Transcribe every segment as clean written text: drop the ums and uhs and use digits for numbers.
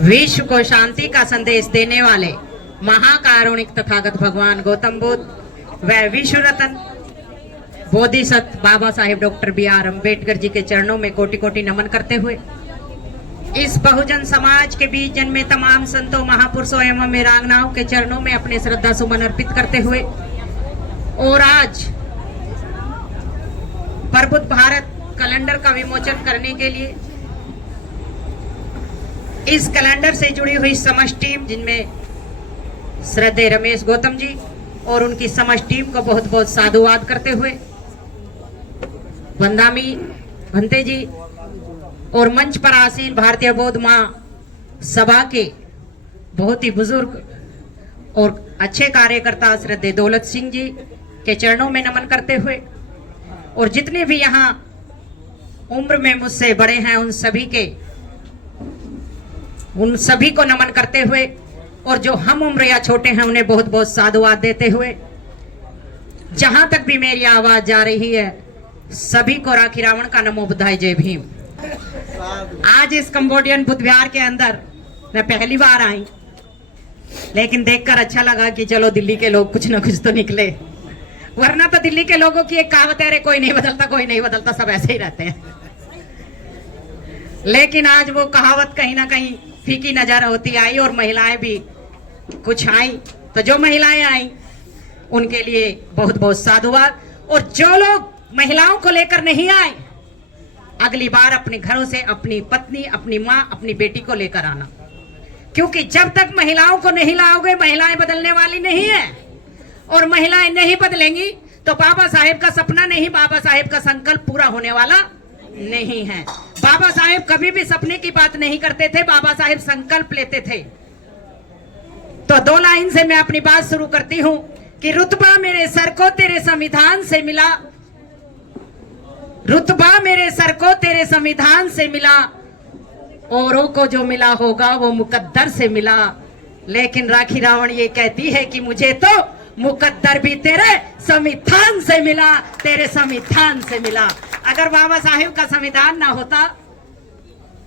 विश्व को शांति का संदेश देने वाले महाकारुणिक तथागत भगवान गौतम बुद्ध व विश्व रत्न बोधिसत्व बाबा साहेब डॉक्टर बी.आर. अम्बेडकर जी के चरणों में कोटि कोटि नमन करते हुए इस बहुजन समाज के बीच जन्मे तमाम संतों, महापुरुषों एवं वीरांगनाओं के चरणों में अपने श्रद्धा सुमन अर्पित करते हुए और आज प्रबुद्ध भारत कैलेंडर का विमोचन करने के लिए इस कैलेंडर से जुड़ी हुई समस्त टीम, जिनमें श्रद्धेय रमेश गौतम जी और उनकी समस्त टीम को बहुत बहुत साधुवाद करते हुए वंदामी भंते जी और मंच पर आसीन भारतीय बौद्ध मां सभा के बहुत ही बुजुर्ग और अच्छे कार्यकर्ता श्रद्धेय दौलत सिंह जी के चरणों में नमन करते हुए और जितने भी यहाँ उम्र में मुझसे बड़े हैं उन सभी को नमन करते हुए और जो हम उम्र या छोटे हैं उन्हें बहुत बहुत साधुवाद देते हुए जहां तक भी मेरी आवाज जा रही है सभी को राखी रावण का नमो बुद्धाय जय भीम। आज इस कंबोडियन बुद्ध विहार के अंदर मैं पहली बार आई, लेकिन देखकर अच्छा लगा कि चलो दिल्ली के लोग कुछ ना कुछ तो निकले, वरना तो दिल्ली के लोगों की एक कहावत है, कोई नहीं बदलता, सब ऐसे ही रहते हैं। लेकिन आज वो कहावत कहीं ना कहीं फीकी नजर होती आई और महिलाएं भी कुछ आई, तो जो महिलाएं आई उनके लिए बहुत बहुत साधुवाद। और जो लोग महिलाओं को लेकर नहीं आए, अगली बार अपने घरों से अपनी पत्नी, अपनी माँ, अपनी बेटी को लेकर आना, क्योंकि जब तक महिलाओं को नहीं लाओगे महिलाएं बदलने वाली नहीं है, और महिलाएं नहीं बदलेंगी तो बाबा साहेब का सपना नहीं, बाबा साहेब का संकल्प पूरा होने वाला नहीं है। बाबा साहेब कभी भी सपने की बात नहीं करते थे, बाबा साहेब संकल्प लेते थे। तो दो लाइन से मैं अपनी बात शुरू करती हूं कि रुतबा मेरे सर को तेरे संविधान से मिला, रुतबा मेरे सर को तेरे संविधान से मिला, औरों को जो मिला होगा वो मुकद्दर से मिला। लेकिन राखी रावण ये कहती है कि मुझे तो मुकद्दर भी तेरे संविधान से मिला, तेरे संविधान से मिला। अगर बाबा साहेब का संविधान ना होता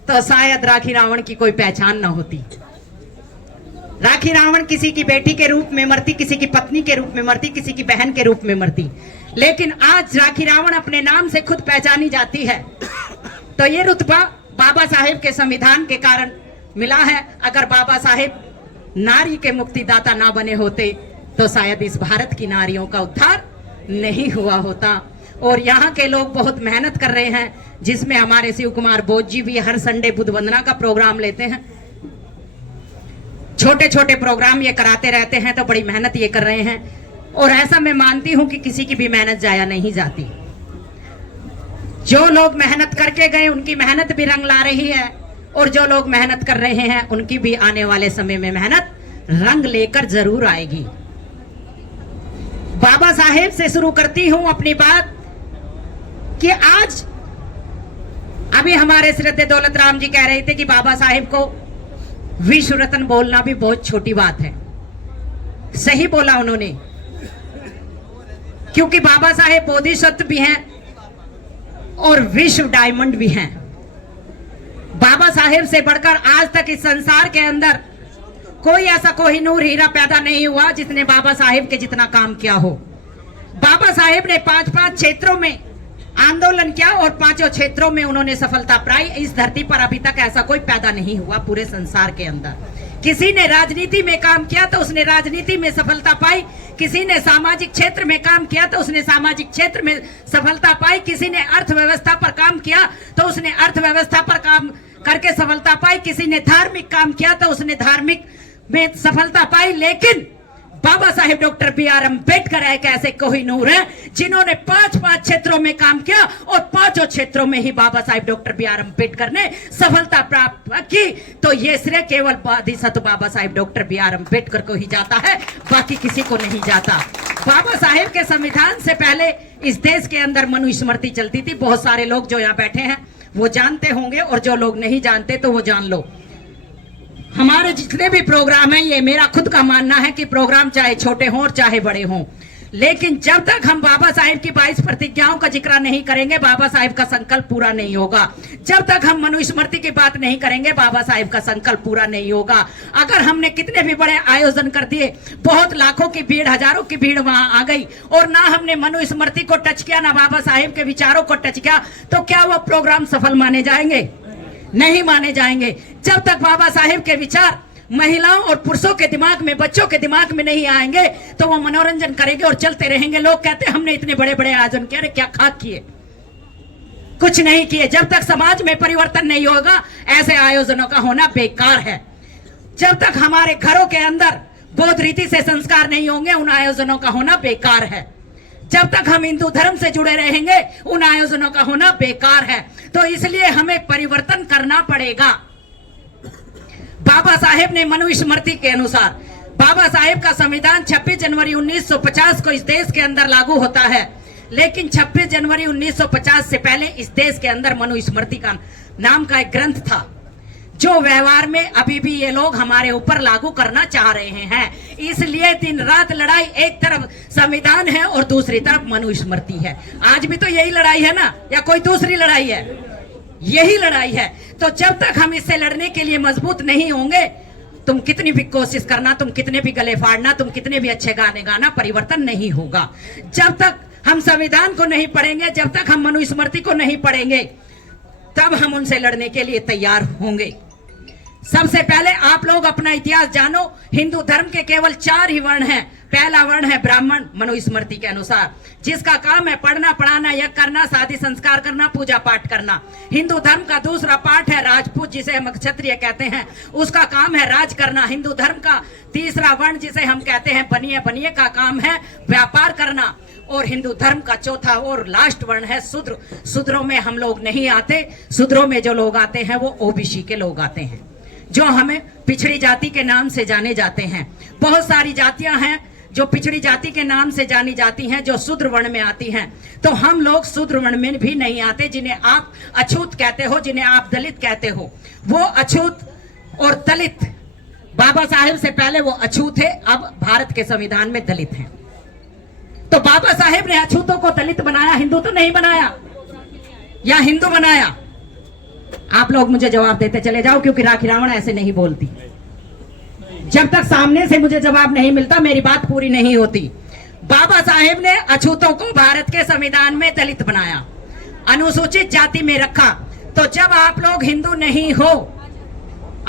तो शायद राखी रावण की कोई पहचान ना होती। राखी रावण किसी की बेटी के रूप में मरती, किसी की पत्नी के रूप में मरती, किसी की बहन के रूप में मरती, लेकिन आज राखी रावण अपने नाम से खुद पहचानी जाती है। तो ये रुतबा बाबा साहेब के संविधान के कारण मिला है। अगर बाबा साहेब नारी के मुक्तिदाता ना बने होते तो शायद इस भारत की नारियों का उद्धार नहीं हुआ होता। और यहाँ के लोग बहुत मेहनत कर रहे हैं, जिसमें हमारे शिव कुमार बोध जी भी हर संडे बुद्ध वंदना का प्रोग्राम लेते हैं। छोटे छोटे प्रोग्राम ये कराते रहते हैं, तो बड़ी मेहनत ये कर रहे हैं। और ऐसा मैं मानती हूं कि किसी की भी मेहनत जाया नहीं जाती। जो लोग मेहनत करके गए उनकी मेहनत भी रंग ला रही है, और जो लोग मेहनत कर रहे हैं उनकी भी आने वाले समय में मेहनत रंग लेकर जरूर आएगी। बाबा साहेब से शुरू करती हूं अपनी बात कि आज अभी हमारे श्रद्धेय दौलत राम जी कह रहे थे कि बाबा साहेब को विश्व रत्न बोलना भी बहुत छोटी बात है। सही बोला उन्होंने, क्योंकि बाबा साहेब बोधिसत्व भी हैं और विश्व डायमंड भी हैं। बाबा साहेब से बढ़कर आज तक इस संसार के अंदर कोई ऐसा कोहिनूर हीरा पैदा नहीं हुआ जिसने बाबा साहेब के जितना काम किया हो। बाबा साहेब ने 5-5 क्षेत्रों में आंदोलन किया और 5 क्षेत्रों में उन्होंने सफलता पाई। इस धरती पर अभी तक ऐसा कोई पैदा नहीं हुआ पूरे संसार के अंदर। किसी ने राजनीति में काम किया तो उसने राजनीति में सफलता पाई, किसी ने सामाजिक क्षेत्र में काम किया तो उसने सामाजिक क्षेत्र में सफलता पाई, किसी ने अर्थव्यवस्था पर काम किया तो उसने अर्थव्यवस्था पर काम करके सफलता पाई, किसी ने धार्मिक काम किया तो उसने धार्मिक में सफलता पाई। लेकिन बाबा साहेब डॉक्टर बी.आर. अम्बेडकर एक ऐसे कोहिनूर है जिन्होंने 5-5 क्षेत्रों में काम किया और 5 क्षेत्रों में ही बाबा साहेब डॉक्टर बी.आर. अम्बेडकर ने सफलता प्राप्त की। तो ये श्रेय केवल बोधिसत्व बाबा साहेब डॉक्टर बी.आर. अम्बेडकर को ही जाता है, बाकी किसी को नहीं जाता। बाबा साहेब के संविधान से पहले इस देश के अंदर मनुस्मृति चलती थी। बहुत सारे लोग जो यहाँ बैठे हैं वो जानते होंगे, और जो लोग नहीं जानते तो वो जान लो। हमारे जितने भी प्रोग्राम हैं, ये मेरा खुद का मानना है कि प्रोग्राम चाहे छोटे हों और चाहे बड़े हों, लेकिन जब तक हम बाबा साहेब की 22 प्रतिज्ञाओं का जिक्र नहीं करेंगे, बाबा साहेब का संकल्प पूरा नहीं होगा। जब तक हम मनुस्मृति की बात नहीं करेंगे, बाबा साहेब का संकल्प पूरा नहीं होगा। अगर हमने कितने भी बड़े आयोजन कर दिए, बहुत लाखों की भीड़, हजारों की भीड़ वहां आ गई, और ना हमने मनुस्मृति को टच किया, ना बाबा साहेब के विचारों को टच किया, तो क्या वो प्रोग्राम सफल माने जाएंगे? नहीं माने जाएंगे। जब तक बाबा साहेब के विचार महिलाओं और पुरुषों के दिमाग में, बच्चों के दिमाग में नहीं आएंगे, तो वो मनोरंजन करेंगे और चलते रहेंगे। लोग कहते हैं हमने इतने बड़े बड़े आयोजन किए, अरे क्या खाक किए, कुछ नहीं किए। जब तक समाज में परिवर्तन नहीं होगा, ऐसे आयोजनों का होना बेकार है। जब तक हमारे घरों के अंदर बौद्ध रीति से संस्कार नहीं होंगे, उन आयोजनों का होना बेकार है। जब तक हम हिंदू धर्म से जुड़े रहेंगे, उन आयोजनों का होना बेकार है। तो इसलिए हमें परिवर्तन करना पड़ेगा। बाबा साहेब ने मनुस्मृति के अनुसार, बाबा साहेब का संविधान 26 जनवरी 1950 को इस देश के अंदर लागू होता है, लेकिन 26 जनवरी 1950 से पहले इस देश के अंदर मनुस्मृति का नाम का एक ग्रंथ था, जो व्यवहार में अभी भी ये लोग हमारे ऊपर लागू करना चाह रहे हैं। इसलिए दिन रात लड़ाई, एक तरफ संविधान है और दूसरी तरफ मनुस्मृति है। आज भी तो यही लड़ाई है ना, या कोई दूसरी लड़ाई है? यही लड़ाई है। तो जब तक हम इससे लड़ने के लिए मजबूत नहीं होंगे, तुम कितनी भी कोशिश करना, तुम कितने भी गले फाड़ना, तुम कितने भी अच्छे गाने गाना, परिवर्तन नहीं होगा। जब तक हम संविधान को नहीं पढ़ेंगे, जब तक हम मनुस्मृति को नहीं पढ़ेंगे, तब हम उनसे लड़ने के लिए तैयार होंगे। सबसे पहले आप लोग अपना इतिहास जानो। हिंदू धर्म के केवल 4 ही वर्ण हैं। पहला वर्ण है ब्राह्मण, मनुस्मृति के अनुसार, जिसका काम है पढ़ना, पढ़ाना, यज्ञ करना, शादी संस्कार करना, पूजा पाठ करना। हिंदू धर्म का दूसरा पाठ है राजपूत, जिसे हम क्षत्रिय कहते हैं, उसका काम है राज करना। हिंदू धर्म का तीसरा वर्ण, जिसे हम कहते हैं बनिए, बनिए का काम है व्यापार करना। और हिंदू धर्म का चौथा और लास्ट वर्ण है शूद्र। शूद्रों में हम लोग नहीं आते। शूद्रों में जो लोग आते हैं वो ओबीसी के लोग आते हैं, जो हमें पिछड़ी जाति के नाम से जाने जाते हैं। बहुत सारी जातियां हैं जो पिछड़ी जाति के नाम से जानी जाती हैं, जो शूद्र वर्ण में आती हैं। तो हम लोग शूद्र वर्ण में भी नहीं आते, जिन्हें आप अछूत कहते हो, जिन्हें आप दलित कहते हो। वो अछूत और दलित, बाबा साहेब से पहले वो अछूत थे, अब भारत के संविधान में दलित हैं। तो बाबा साहेब ने अछूतों को दलित बनाया, हिंदू तो नहीं बनाया, या हिंदू बनाया? आप लोग मुझे जवाब देते चले जाओ, क्योंकि राखी रावण ऐसे नहीं बोलती। जब तक सामने से मुझे जवाब नहीं मिलता, मेरी बात पूरी नहीं होती। बाबा साहेब ने अछूतों को भारत के संविधान में दलित बनाया, अनुसूचित जाति में रखा। तो जब आप लोग हिंदू नहीं हो,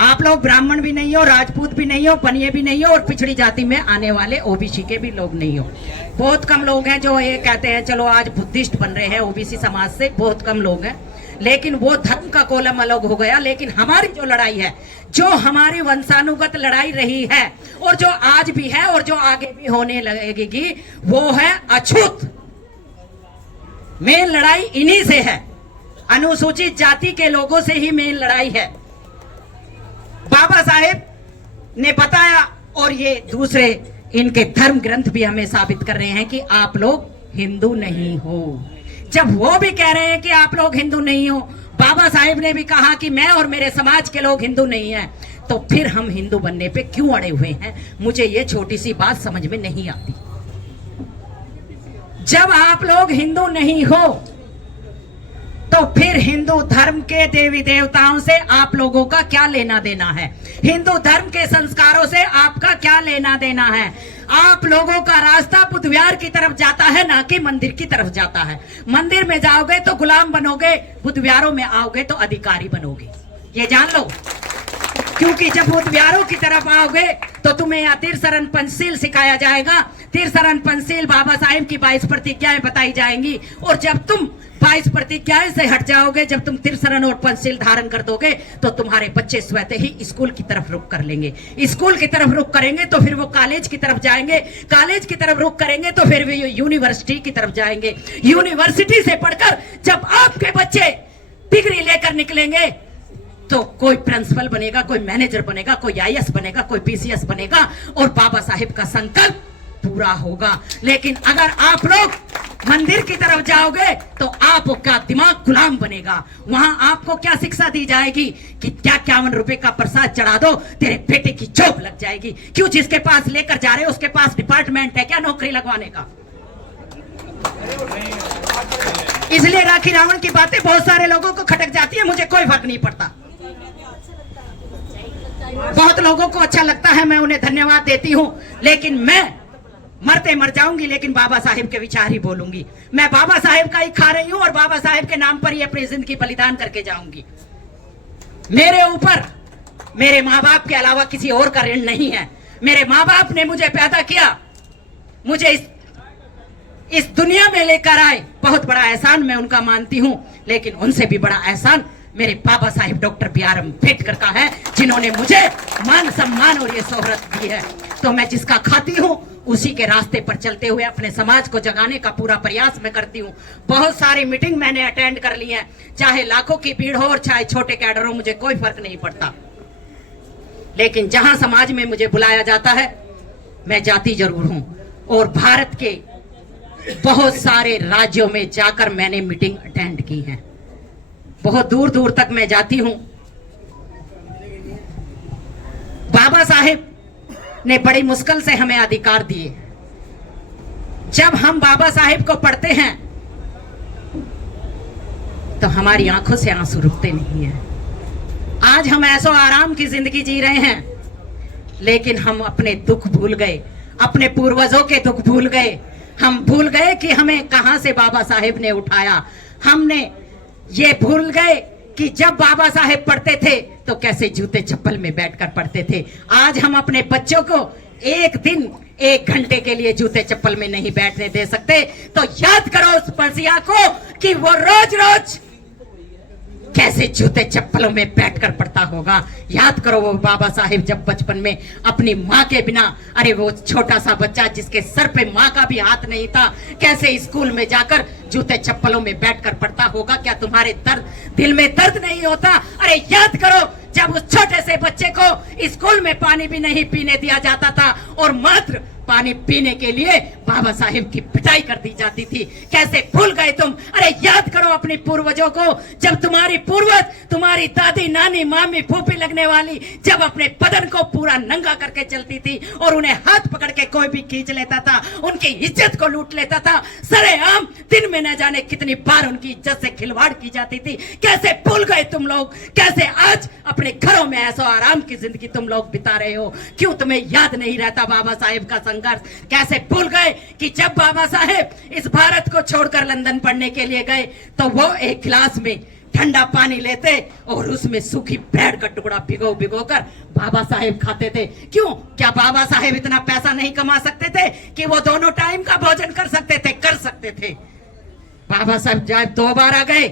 आप लोग ब्राह्मण भी नहीं हो, राजपूत भी नहीं हो, पनिये भी नहीं हो, और पिछड़ी जाति में आने वाले ओबीसी के भी लोग नहीं हो। बहुत कम लोग हैं जो ये कहते हैं चलो आज बुद्धिस्ट बन रहे हैं ओबीसी समाज से, बहुत कम लोग हैं। लेकिन वो धर्म का कोलम अलग हो गया। लेकिन हमारी जो लड़ाई है, जो हमारी वंशानुगत लड़ाई रही है, और जो आज भी है और जो आगे भी होने लगेगी, वो है अछूत। मेन लड़ाई इन्हीं से है, अनुसूचित जाति के लोगों से ही मेन लड़ाई है। बाबा साहेब ने बताया, और ये दूसरे इनके धर्म ग्रंथ भी हमें साबित कर रहे हैं कि आप लोग हिंदू नहीं हो। जब वो भी कह रहे हैं कि आप लोग हिंदू नहीं हो, बाबा साहेब ने भी कहा कि मैं और मेरे समाज के लोग हिंदू नहीं हैं, तो फिर हम हिंदू बनने पे क्यों अड़े हुए हैं? मुझे ये छोटी सी बात समझ में नहीं आती। जब आप लोग हिंदू नहीं हो, तो फिर हिंदू धर्म के देवी देवताओं से आप लोगों का क्या लेना देना है? हिंदू धर्म के संस्कारों से आपका क्या लेना देना है? आप लोगों का रास्ता बुद्ध विहार की तरफ जाता है, ना कि मंदिर की तरफ जाता है। मंदिर में जाओगे तो गुलाम बनोगे, बुद्ध विहारों में आओगे तो अधिकारी बनोगे, ये जान लो। क्योंकि जब बुद्ध विहारों की तरफ आओगे तो तुम्हें यहाँ तिरसरण पंचशील सिखाया जाएगा। तिरसरण पंचशील बाबा साहेब की 22 प्रतिज्ञाएं बताई जाएंगी, और जब तुम 22 प्रतिज्ञाएं से हट जाओगे, जब तुम तिरसरण और पंचशील धारण कर दोगे, तो तुम्हारे बच्चे स्वतः ही स्कूल की तरफ रुख कर लेंगे। स्कूल की तरफ रुख करेंगे तो फिर वो कॉलेज की तरफ जाएंगे, कॉलेज की तरफ रुख करेंगे तो फिर वे यूनिवर्सिटी की तरफ जाएंगे। यूनिवर्सिटी से पढ़कर जब आपके बच्चे डिग्री लेकर निकलेंगे, तो कोई प्रिंसिपल बनेगा, कोई मैनेजर बनेगा, कोई आईएएस बनेगा, कोई पीसीएस बनेगा, और बाबा साहेब का संकल्प पूरा होगा। लेकिन अगर आप लोग मंदिर की तरफ जाओगे तो आपका दिमाग गुलाम बनेगा। वहां आपको क्या शिक्षा दी जाएगी कि क्या 51 रुपए का प्रसाद चढ़ा दो, तेरे बेटे की जॉब लग जाएगी। क्यों? जिसके पास लेकर जा रहे हो उसके पास डिपार्टमेंट है क्या नौकरी लगवाने का? इसलिए राखी रावण की बातें बहुत सारे लोगों को खटक जाती है, मुझे कोई फर्क नहीं पड़ता। बहुत लोगों को अच्छा लगता है, मैं उन्हें धन्यवाद देती हूं, लेकिन मैं मरते मर जाऊंगी लेकिन बाबा साहेब के विचार ही बोलूंगी। मैं बाबा साहेब का ही खा रही हूं और बाबा साहेब के नाम पर ही अपनी जिंदगी बलिदान करके जाऊंगी। मेरे ऊपर मेरे माँ बाप के अलावा किसी और का ऋण नहीं है। मेरे माँ बाप ने मुझे पैदा किया, मुझे इस दुनिया में लेकर आए, बहुत बड़ा एहसान मैं उनका मानती हूं, लेकिन उनसे भी बड़ा एहसान मेरे बाबा साहेब डॉक्टर B.R. अम्बेडकर का है, जिन्होंने मुझे मान सम्मान और ये शोहरत दी है। तो मैं जिसका खाती हूं उसी के रास्ते पर चलते हुए अपने समाज को जगाने का पूरा प्रयास मैं करती हूं। बहुत सारी मीटिंग मैंने अटेंड कर ली है, चाहे लाखों की भीड़ हो और चाहे छोटे कैडर हो, मुझे कोई फर्क नहीं पड़ता। लेकिन जहां समाज में मुझे बुलाया जाता है मैं जाती जरूर हूं, और भारत के बहुत सारे राज्यों में जाकर मैंने मीटिंग अटेंड की है। बहुत दूर दूर तक मैं जाती हूं। बाबा साहेब ने बड़ी मुश्किल से हमें अधिकार दिए। जब हम बाबा साहेब को पढ़ते हैं तो हमारी आंखों से आंसू रुकते नहीं हैं। आज हम ऐसो आराम की जिंदगी जी रहे हैं, लेकिन हम अपने दुख भूल गए, अपने पूर्वजों के दुख भूल गए। हम भूल गए कि हमें कहां से बाबा साहेब ने उठाया। हमने ये भूल गए कि जब बाबा साहेब पढ़ते थे तो कैसे जूते चप्पल में बैठकर पढ़ते थे। आज हम अपने बच्चों को एक दिन 1 घंटे के लिए जूते चप्पल में नहीं बैठने दे सकते। तो याद करो उस परसिया को कि वो रोज रोज कैसे जूते चप्पलों में बैठकर पढ़ता होगा। याद करो वो बाबा साहेब जब बचपन में अपनी माँ के बिना, अरे वो छोटा सा बच्चा जिसके सर पे माँ का भी हाथ नहीं था, कैसे स्कूल में जाकर जूते चप्पलों में बैठकर पढ़ता होगा। क्या तुम्हारे दिल में दर्द नहीं होता? अरे याद करो जब उस छोटे से बच्चे को स्कूल में पानी भी नहीं पीने दिया जाता था और मात्र पानी पीने के लिए बाबा साहेब की पिटाई कर दी जाती थी। कैसे भूल गए तुम? अरे याद करो अपने पूर्वजों को, जब तुम्हारी पूर्वज, तुम्हारी दादी, नानी, मामी, फूफी लगने वाली जब अपने बदन को पूरा नंगा करके चलती थी और उन्हें हाथ पकड़ के कोई भी खींच लेता था, उनकी इज्जत को लूट लेता था। सरेआम दिन में न जाने कितनी बार उनकी इज्जत से खिलवाड़ की जाती थी। कैसे भूल गए तुम लोग? कैसे आज अपने घरों में ऐसा आराम की जिंदगी तुम लोग बिता रहे हो? क्यों तुम्हें याद नहीं रहता बाबा साहेब का संघर्ष? कैसे भूल गए कि जब बाबा साहेब इस भारत को छोड़कर लंदन पढ़ने के लिए गए तो वो एक गिलास में ठंडा पानी लेते और उसमें सूखी ब्रेड का टुकड़ा भिगो भिगो कर बाबा साहेब खाते थे। क्यों? क्या बाबा साहेब इतना पैसा नहीं कमा सकते थे कि वो दोनों टाइम का भोजन कर सकते थे? कर सकते थे। बाबा साहेब जब 2 बार आ गए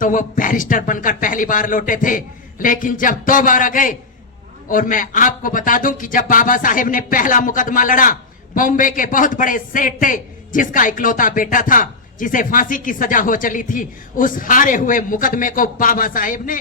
तो वो बैरिस्टर बनकर पहली बार लौटे थे, लेकिन जब 2 बार आ गए, और मैं आपको बता दूं कि जब बाबा साहेब ने पहला मुकदमा लड़ा, बॉम्बे के बहुत बड़े सेठ थे जिसका इकलौता बेटा था जिसे फांसी की सजा हो चली थी, उस हारे हुए मुकदमे को बाबा साहेब ने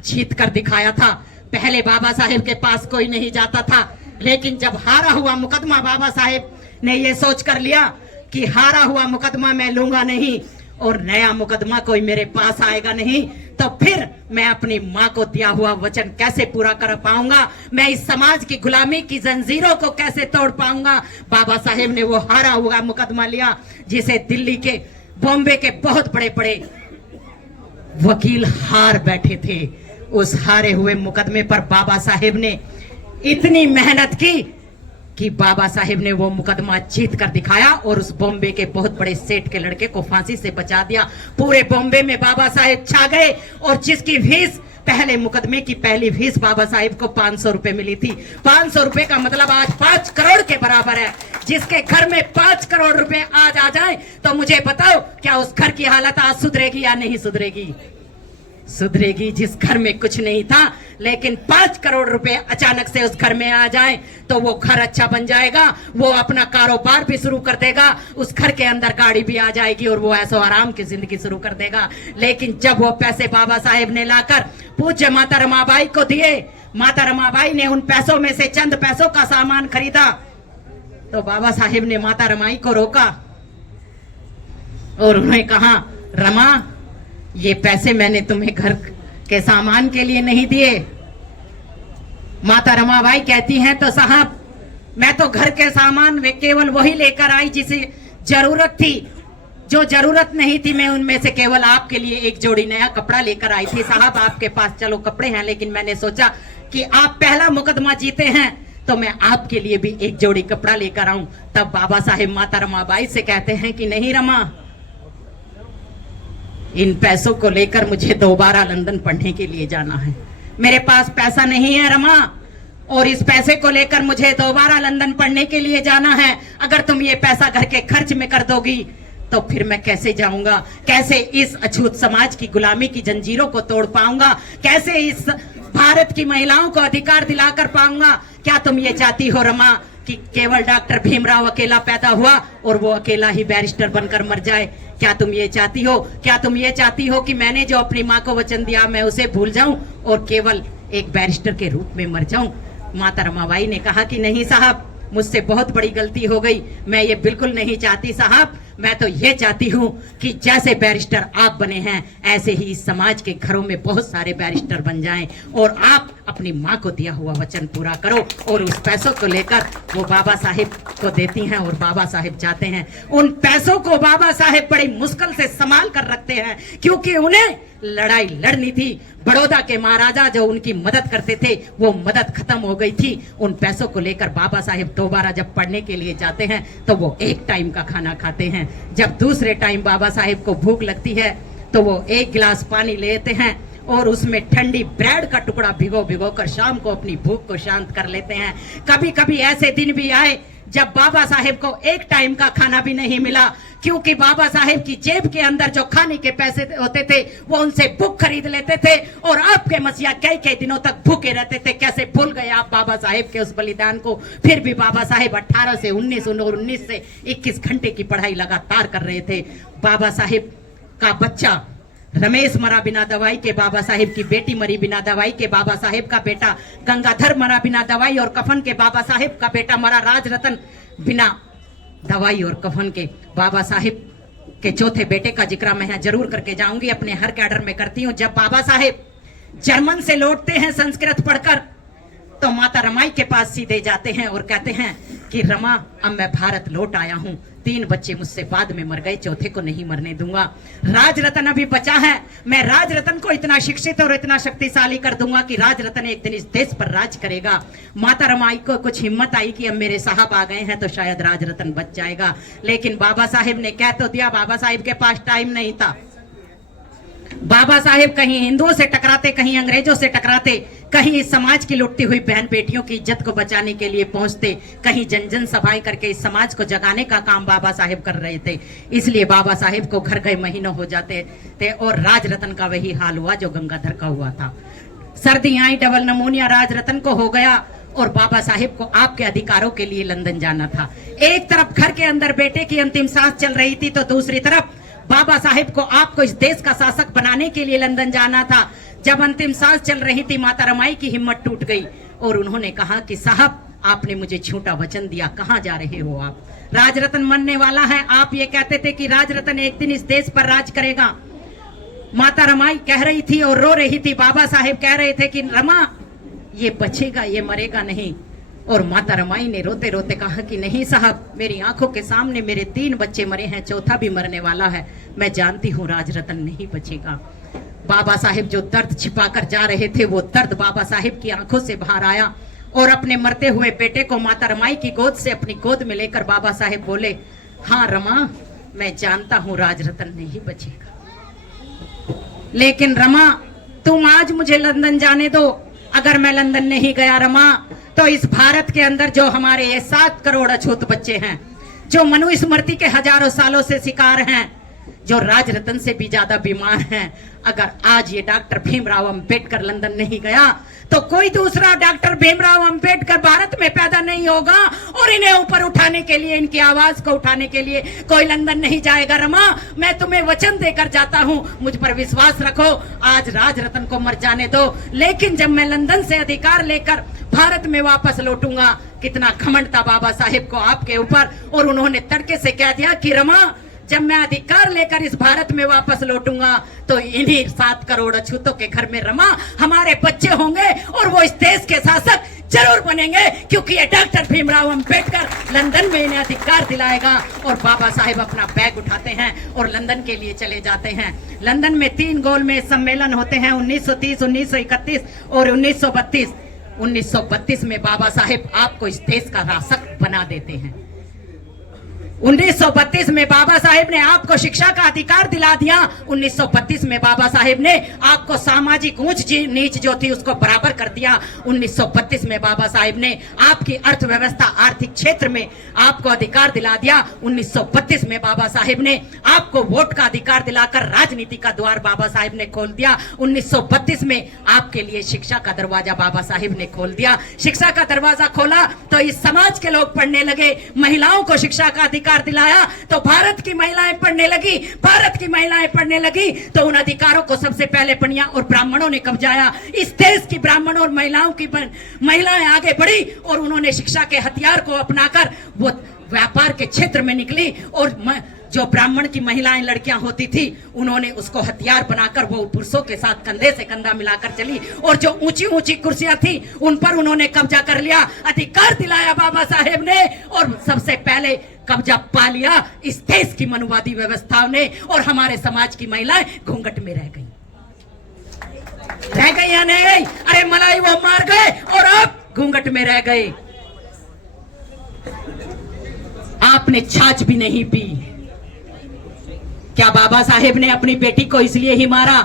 जीत कर दिखाया था। पहले बाबा साहेब के पास कोई नहीं जाता था, लेकिन जब हारा हुआ मुकदमा बाबा साहेब ने ये सोच कर लिया कि हारा हुआ मुकदमा मैं लूंगा नहीं और नया मुकदमा कोई मेरे पास आएगा नहीं, तो फिर मैं अपनी माँ को दिया हुआ वचन कैसे पूरा कर पाऊंगा? मैं इस समाज की गुलामी की जंजीरों को कैसे तोड़ पाऊंगा? बाबा साहेब ने वो हारा हुआ मुकदमा लिया जिसे दिल्ली के, बॉम्बे के बहुत बड़े बड़े वकील हार बैठे थे। उस हारे हुए मुकदमे पर बाबा साहेब ने इतनी मेहनत की कि बाबा साहेब ने वो मुकदमा जीत कर दिखाया और उस बॉम्बे के बहुत बड़े सेठ के लड़के को फांसी से बचा दिया। पूरे बॉम्बे में बाबा साहेब छा गए और जिसकी फीस, पहले मुकदमे की पहली फीस बाबा साहेब को 500 रुपए मिली थी। 500 रुपए का मतलब आज 5 करोड़ के बराबर है। जिसके घर में 5 करोड़ रुपए आज आ जाए तो मुझे बताओ क्या उस घर की हालत आज सुधरेगी या नहीं सुधरेगी? सुधरेगी। जिस घर में कुछ नहीं था लेकिन 5 करोड़ रुपए अचानक से उस घर में आ जाए तो वो घर अच्छा बन जाएगा, वो अपना कारोबार भी शुरू कर देगा, उस घर के अंदर गाड़ी भी आ जाएगी और वो ऐसा आराम की जिंदगी शुरू कर देगा। लेकिन जब वो पैसे बाबा साहेब ने लाकर पूज्य माता रमाबाई को दिए, माता रमाबाई ने उन पैसों में से चंद पैसों का सामान खरीदा, तो बाबा साहेब ने माता रमाई को रोका और उन्होंने कहा, रमा ये पैसे मैंने तुम्हें घर के सामान के लिए नहीं दिए। माता रमाबाई कहती हैं, तो साहब मैं तो घर के सामान में केवल वही लेकर आई जिसे जरूरत थी, जो जरूरत नहीं थी मैं उनमें से केवल आपके लिए एक जोड़ी नया कपड़ा लेकर आई थी। साहब आपके पास चलो कपड़े हैं, लेकिन मैंने सोचा कि आप पहला मुकदमा जीते हैं तो मैं आपके लिए भी एक जोड़ी कपड़ा लेकर आऊं। तब बाबा साहेब माता रमाबाई से कहते हैं कि नहीं रमा, इन पैसों को लेकर मुझे दोबारा लंदन पढ़ने के लिए जाना है। मेरे पास पैसा नहीं है रमा, और इस पैसे को लेकर मुझे दोबारा लंदन पढ़ने के लिए जाना है। अगर तुम ये पैसा घर के खर्च में कर दोगी तो फिर मैं कैसे जाऊंगा, कैसे इस अछूत समाज की गुलामी की जंजीरों को तोड़ पाऊंगा, कैसे इस भारत की महिलाओं को अधिकार दिलाकर पाऊंगा। क्या तुम ये चाहती हो रमा कि केवल डॉक्टर भीमराव अकेला पैदा हुआ और वो अकेला ही बैरिस्टर बनकर मर जाए? क्या तुम ये चाहती हो? क्या तुम ये चाहती हो कि मैंने जो अपनी माँ को वचन दिया मैं उसे भूल जाऊं और केवल एक बैरिस्टर के रूप में मर जाऊं? माता रमाबाई ने कहा कि नहीं साहब, मुझसे बहुत बड़ी गलती हो गई, मैं ये बिल्कुल नहीं चाहती साहब। मैं तो ये चाहती हूँ कि जैसे बैरिस्टर आप बने हैं ऐसे ही इस समाज के घरों में बहुत सारे बैरिस्टर बन जाएं और आप अपनी माँ को दिया हुआ वचन पूरा करो। और उस पैसों को लेकर वो बाबा साहेब को देती हैं और बाबा साहेब जाते हैं। उन पैसों को बाबा साहेब बड़ी मुश्किल से संभाल कर रखते हैं, क्योंकि उन्हें लड़ाई लड़नी थी। बड़ौदा के महाराजा जो उनकी मदद करते थे वो मदद खत्म हो गई थी। उन पैसों को लेकर बाबा साहेब दोबारा जब पढ़ने के लिए जाते हैं तो वो एक टाइम का खाना खाते हैं। जब दूसरे टाइम बाबा साहेब को भूख लगती है तो वो एक गिलास पानी लेते हैं और उसमें ठंडी ब्रेड का टुकड़ा भिगो भिगो कर शाम को अपनी भूख को शांत कर लेते हैं। कभी कभी ऐसे दिन भी आए जब बाबा साहेब को एक टाइम का खाना भी नहीं मिला, क्योंकि बाबा साहेब की जेब के अंदर जो खाने के पैसे होते थे वो उनसे बुक खरीद लेते थे और आपके मसीहा कई कई दिनों तक भूखे रहते थे। कैसे भूल गए आप बाबा साहेब के उस बलिदान को? फिर भी बाबा साहेब 18 से 19 और 19 से 21 घंटे की पढ़ाई लगातार कर रहे थे। बाबा साहेब का बच्चा रमेश मरा बिना दवाई के, बाबा साहेब की बेटी मरी बिना दवाई के, बाबा साहेब का बेटा गंगाधर मरा बिना दवाई और कफन के, बाबा साहेब का बेटा मरा राजरतन बिना दवाई और कफन के। बाबा साहेब के चौथे बेटे का जिक्र मैं यहाँ जरूर करके जाऊंगी, अपने हर कैडर में करती हूँ। जब बाबा साहेब जर्मन से लौटते हैं संस्कृत पढ़कर तो माता रमाई के पास सीधे जाते हैं और कहते हैं कि रमा, अब मैं भारत लौट आया हूँ। 3 बच्चे मुझसे बाद में मर गए, चौथे को नहीं मरने दूंगा। राजरतन अभी बचा है, मैं राजरतन को इतना शिक्षित और इतना शक्तिशाली कर दूंगा कि राजरतन एक दिन इस देश पर राज करेगा। माता रमाई को कुछ हिम्मत आई कि अब मेरे साहब आ गए हैं तो शायद राजरतन बच जाएगा। लेकिन बाबा साहेब ने कह तो दिया, बाबा साहेब के पास टाइम नहीं था। बाबा साहेब कहीं हिंदुओं से टकराते, कहीं अंग्रेजों से टकराते, कहीं इस समाज की लुटती हुई बहन बेटियों की इज्जत को बचाने के लिए पहुंचते, कहीं जन जन सभाएं करके इस समाज को जगाने का काम बाबा साहेब कर रहे थे। इसलिए बाबा साहेब को घर गए महीनों हो जाते थे और राजरतन का वही हाल हुआ जो गंगाधर का हुआ था। सर्दी आई, डबल नमूनिया राजरतन को हो गया और बाबा साहेब को आपके अधिकारों के लिए लंदन जाना था। एक तरफ घर के अंदर बेटे की अंतिम सांस चल रही थी तो दूसरी तरफ बाबा साहेब को आपको इस देश का शासक बनाने के लिए लंदन जाना था। जब अंतिम सांस चल रही थी माता रमाई की हिम्मत टूट गई और उन्होंने कहा कि साहब, आपने मुझे झूठा वचन दिया, कहां जा रहे हो आप? राजरतन मरने वाला है, आप ये कहते थे कि राजरतन एक दिन इस देश पर राज करेगा। माता रमाई कह रही थी और रो रही थी, बाबा साहेब कह रहे थे कि रमा, ये बचेगा, ये मरेगा नहीं। और माता रमाई ने रोते रोते कहा कि नहीं साहब, मेरी आंखों के सामने मेरे 3 बच्चे मरे हैं, चौथा भी मरने वाला है, मैं जानती हूँ राजरतन नहीं बचेगा। बाबा साहेब जो दर्द छिपाकर जा रहे थे वो दर्द बाबा साहेब की आंखों से बाहर आया और अपने मरते हुए बेटे को माता रमाई की गोद से अपनी गोद में लेकर बाबा साहेब बोले, हाँ रमा, मैं जानता हूँ राजरतन नहीं बचेगा, लेकिन रमा तुम आज मुझे लंदन जाने दो। अगर मैं लंदन नहीं गया रमा तो इस भारत के अंदर जो हमारे ये 7 करोड़ अछूत बच्चे हैं, जो मनुस्मृति के हजारों सालों से शिकार हैं, जो राजरतन से भी ज्यादा बीमार हैं, अगर आज ये डॉक्टर भीमराव अंबेडकर लंदन नहीं गया तो कोई दूसरा डॉक्टर भीमराव अंबेडकर भारत में पैदा नहीं होगा और इन्हें ऊपर उठाने के लिए, इनकी आवाज को उठाने के लिए कोई लंदन नहीं जाएगा। रमा, मैं तुम्हें वचन देकर जाता हूं, मुझ पर विश्वास रखो, आज राजरतन को मर जाने दो, लेकिन जब मैं लंदन से अधिकार लेकर भारत में वापस लौटूंगा। कितना घमंड था बाबा साहेब को आपके ऊपर, और उन्होंने तड़के से कह दिया कि रमा, जब मैं अधिकार लेकर इस भारत में वापस लौटूंगा तो इन्हीं 7 करोड़ अछूतों के घर में रमा हमारे बच्चे होंगे और वो इस देश के शासक जरूर बनेंगे, क्योंकि ये डॉक्टर भीमराव अंबेडकर लंदन में इन्हें अधिकार दिलाएगा। और बाबा साहेब अपना बैग उठाते हैं और लंदन के लिए चले जाते हैं। लंदन में 3 गोलमेज सम्मेलन होते हैं, 1930, 1931 और 1932। 1932 में बाबा साहेब आपको इस देश का राष्ट्रपति बना देते हैं। 1932 में बाबा साहेब ने आपको शिक्षा का अधिकार दिला दिया। 1932 में बाबा साहेब ने आपको सामाजिक ऊंच नीच जो थी उसको बराबर कर दिया। 1932 में बाबा साहेब ने आपकी अर्थव्यवस्था आर्थिक क्षेत्र में आपको अधिकार दिला दिया। 1932 में बाबा साहेब ने आपको वोट का अधिकार दिलाकर राजनीति का द्वार बाबा साहेब ने खोल दिया। 1932 में आपके लिए शिक्षा का दरवाजा बाबा साहेब ने खोल दिया। शिक्षा का दरवाजा खोला तो इस समाज के लोग पढ़ने लगे। महिलाओं को शिक्षा का अधिकार दिलाया तो भारत की महिलाएं पढ़ने लगी। भारत की महिलाएं पढ़ने लगी तो उन अधिकारों को सबसे पहले पनिया और ब्राह्मणों ने कब्जाया। इस देश की ब्राह्मण और महिलाएं आगे बढ़ी और उन्होंने शिक्षा के हथियार को अपनाकर वो व्यापार के क्षेत्र में निकली। और जो ब्राह्मण की महिलाएं लड़कियां होती थी उन्होंने उसको हथियार बनाकर वो पुरुषों के साथ कंधे से कंधा मिलाकर चली। और जो ऊंची ऊंची कुर्सियां थी उन पर उन्होंने कब्जा कर लिया। अधिकार दिलाया बाबा साहेब ने और सबसे पहले कब्जा पा लिया इस देश की मनुवादी व्यवस्थाओं ने। और हमारे समाज की महिलाएं घूंघट में रह गई या नहीं? अरे मलाई वो मार गए और अब घूंघट में रह गए। आपने छाछ भी नहीं पी। क्या बाबा साहेब ने अपनी बेटी को इसलिए ही मारा?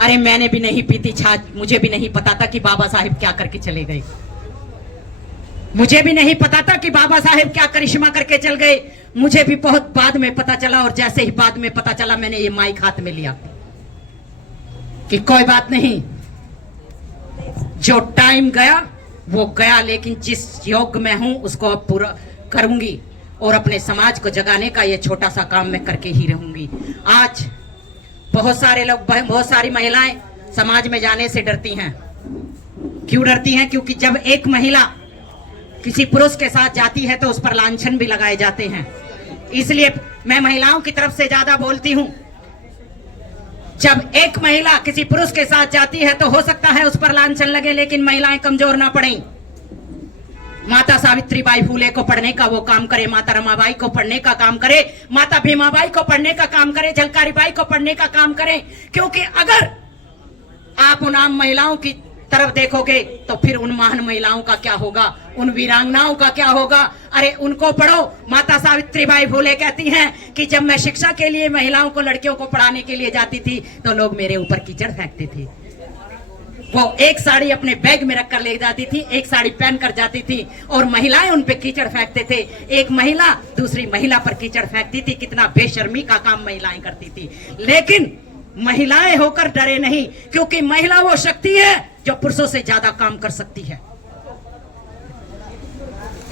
अरे मैंने भी नहीं पीती छाछ, मुझे भी नहीं पता था कि बाबा साहेब क्या करके चले गए। मुझे भी नहीं पता था कि बाबा साहेब क्या करिश्मा करके चल गए। मुझे भी बहुत बाद में पता चला। और जैसे ही बाद में पता चला मैंने ये माइक हाथ में लिया कि कोई बात नहीं, जो टाइम गया वो गया, लेकिन जिस योग में हूं उसको अब पूरा करूंगी और अपने समाज को जगाने का ये छोटा सा काम मैं करके ही रहूंगी। आज बहुत सारे लोग, बहुत सारी महिलाएं समाज में जाने से डरती हैं। क्यों डरती हैं? क्योंकि जब एक महिला किसी पुरुष के साथ जाती है तो उस पर लांछन भी लगाए जाते हैं। इसलिए मैं महिलाओं की तरफ से ज्यादा बोलती हूं। जब एक महिला किसी पुरुष के साथ जाती है तो हो सकता है उस पर लांछन लगे, लेकिन महिलाएं कमजोर ना पड़ें। माता सावित्रीबाई फूले को पढ़ने का वो काम करे, माता रमाबाई को पढ़ने का काम करे, माता भीमाबाई को पढ़ने का काम करे, झलकारीबाई को पढ़ने का काम करे। क्योंकि अगर आप उन आम महिलाओं की तरफ देखोगे तो फिर उन महान महिलाओं का क्या होगा, उन वीरांगनाओं का क्या होगा? अरे उनको पढ़ो। माता सावित्रीबाई फूले कहती हैं कि जब मैं शिक्षा के लिए महिलाओं को, लड़कियों को पढ़ाने के लिए जाती थी तो लोग मेरे ऊपर कीचड़ फेंकते थे। वो एक साड़ी अपने बैग में रखकर ले जाती थी, एक साड़ी पहन कर जाती थी और महिलाएं उन पे कीचड़ फेंकते थे। एक महिला दूसरी महिला पर कीचड़ फेंकती थी। कितना बेशर्मी का काम महिलाएं करती थी। लेकिन महिलाएं होकर डरे नहीं, क्योंकि महिला वो शक्ति है जो पुरुषों से ज्यादा काम कर सकती है।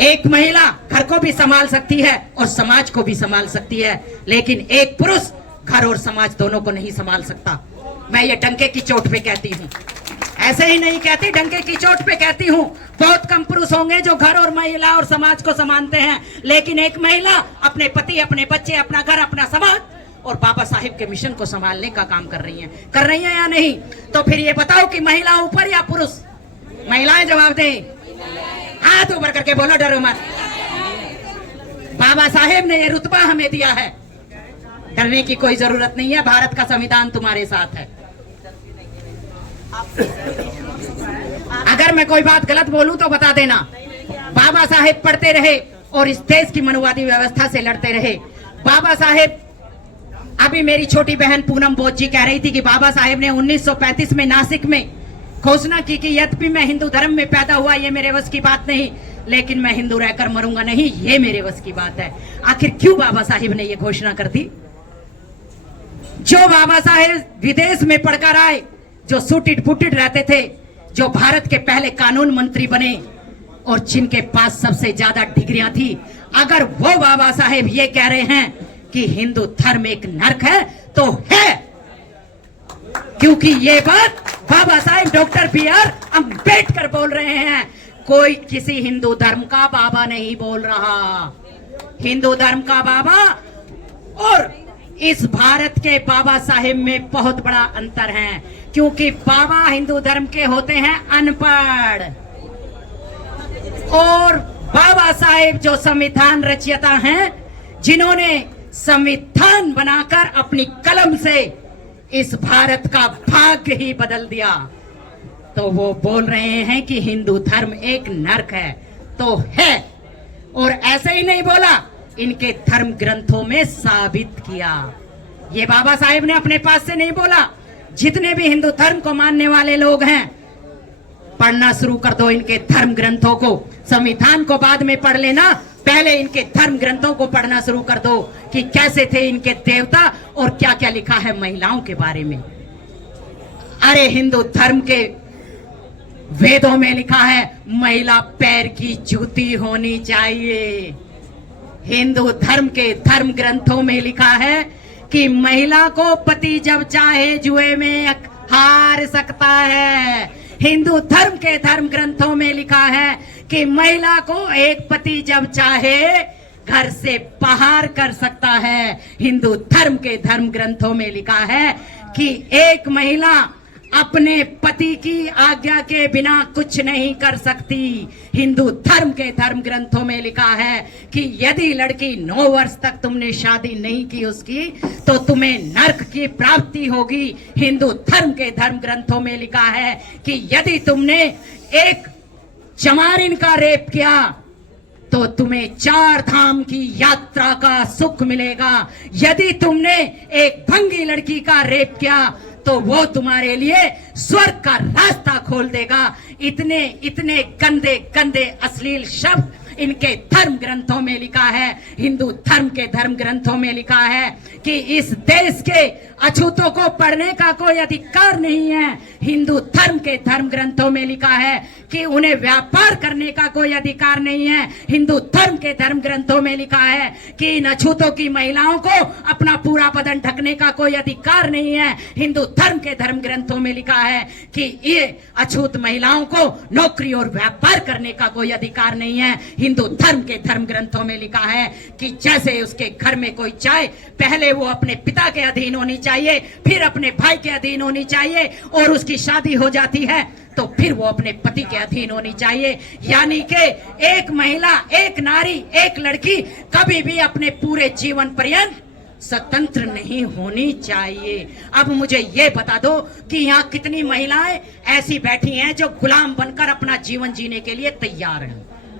एक महिला घर को भी संभाल सकती है और समाज को भी संभाल सकती है, लेकिन एक पुरुष घर और समाज दोनों को नहीं संभाल सकता। मैं ये डंके की चोट पे कहती हूँ, ऐसे ही नहीं कहती, डंके की चोट पे कहती हूँ। बहुत कम पुरुष होंगे जो घर और महिला और समाज को संभालते हैं, लेकिन एक महिला अपने पति, अपने बच्चे, अपना घर, अपना समाज और बाबा साहेब के मिशन को संभालने का काम कर रही हैं या नहीं? तो फिर ये बताओ कि महिला ऊपर या पुरुष? महिलाएं जवाब दें, हाथ ऊपर करके बोलो, डरो मत। बाबा साहेब ने ये रुतबा हमें दिया है, डरने की कोई जरूरत नहीं है। भारत का संविधान तुम्हारे साथ है। अगर मैं कोई बात गलत बोलूं तो बता देना। बाबा साहेब पढ़ते रहे और इस देश की मनुवादी व्यवस्था से लड़ते रहे। बाबा साहेब, अभी मेरी छोटी बहन पूनम बोध जी कह रही थी कि बाबा साहेब ने 1935 में नासिक में घोषणा की कि यद्यपि मैं हिंदू धर्म में पैदा हुआ, ये मेरे वश की बात नहीं, लेकिन मैं हिंदू रहकर मरूंगा नहीं, ये मेरे वश की बात है। आखिर क्यों बाबा साहेब ने ये घोषणा कर दी? जो बाबा साहेब विदेश में पढ़कर आए, जो सूटिड फूटिड रहते थे, जो भारत के पहले कानून मंत्री बने और जिनके पास सबसे ज्यादा डिग्रियां थी, अगर वो बाबा साहेब ये कह रहे हैं कि हिंदू धर्म एक नरक है तो है, क्योंकि ये बात बाबा साहेब डॉक्टर बी.आर. अंबेडकर बोल रहे हैं। कोई किसी हिंदू धर्म का बाबा नहीं बोल रहा। हिंदू धर्म का बाबा और इस भारत के बाबा साहेब में बहुत बड़ा अंतर है, क्योंकि बाबा हिंदू धर्म के होते हैं अनपढ़। और बाबा साहेब जो संविधान रचयिता हैं, जिन्होंने संविधान बनाकर अपनी कलम से इस भारत का भाग्य ही बदल दिया, तो वो बोल रहे हैं कि हिंदू धर्म एक नरक है। तो है, और ऐसे ही नहीं बोला, इनके धर्म ग्रंथों में साबित किया। ये बाबा साहेब ने अपने पास से नहीं बोला। जितने भी हिंदू धर्म को मानने वाले लोग हैं, पढ़ना शुरू कर दो इनके धर्म ग्रंथों को। संविधान को बाद में पढ़ लेना, पहले इनके धर्म ग्रंथों को पढ़ना शुरू कर दो कि कैसे थे इनके देवता और क्या क्या लिखा है महिलाओं के बारे में। अरे हिंदू धर्म के वेदों में लिखा है महिला पैर की जूती होनी चाहिए। हिंदू धर्म के धर्म ग्रंथों में लिखा है कि महिला को पति जब चाहे जुए में हार सकता है। हिंदू धर्म के धर्म ग्रंथों में लिखा है कि महिला को एक पति जब चाहे घर से बाहर कर सकता है। हिंदू धर्म के धर्म ग्रंथों में लिखा है कि एक महिला अपने पति की आज्ञा के बिना कुछ नहीं कर सकती। हिंदू धर्म के धर्म ग्रंथों में लिखा है कि यदि लड़की 9 वर्ष तक तुमने शादी नहीं की उसकी, तो तुम्हें नरक की प्राप्ति होगी। हिंदू धर्म के धर्म ग्रंथों में लिखा है कि यदि तुमने एक चमारिन का रेप किया तो तुम्हें 4 धाम की यात्रा का सुख मिलेगा। यदि तुमने एक भंगी लड़की का रेप किया तो वो तुम्हारे लिए स्वर्ग का रास्ता खोल देगा। इतने इतने गंदे गंदे अश्लील शब्द इनके धर्म ग्रंथों में लिखा है। हिंदू धर्म के धर्म ग्रंथों में लिखा है कि इस देश के अछूतों को पढ़ने का कोई अधिकार नहीं है। हिंदू धर्म के धर्म ग्रंथों में लिखा है कि उन्हें व्यापार करने का कोई अधिकार नहीं है। हिंदू धर्म के धर्म ग्रंथों में लिखा है कि इन अछूतों की महिलाओं को अपना पूरा बदन ढकने का कोई अधिकार नहीं है। हिंदू धर्म के धर्म ग्रंथों में लिखा है कि ये अछूत महिलाओं को नौकरी और व्यापार करने का कोई अधिकार नहीं है। हिंदू धर्म के धर्म ग्रंथों में लिखा है कि जैसे उसके घर में कोई चाय, पहले वो अपने पिता के अधीन होनी चाहिए, फिर अपने भाई के अधीन होनी चाहिए, और उसकी शादी हो जाती है तो फिर वो अपने पति के अधीन होनी चाहिए। यानी कि एक महिला, एक नारी, एक लड़की कभी भी अपने पूरे जीवन पर्यंत स्वतंत्र नहीं होनी चाहिए। अब मुझे ये बता दो कि यहाँ कितनी महिलाएं ऐसी बैठी हैं जो गुलाम बनकर अपना जीवन जीने के लिए तैयार हैं।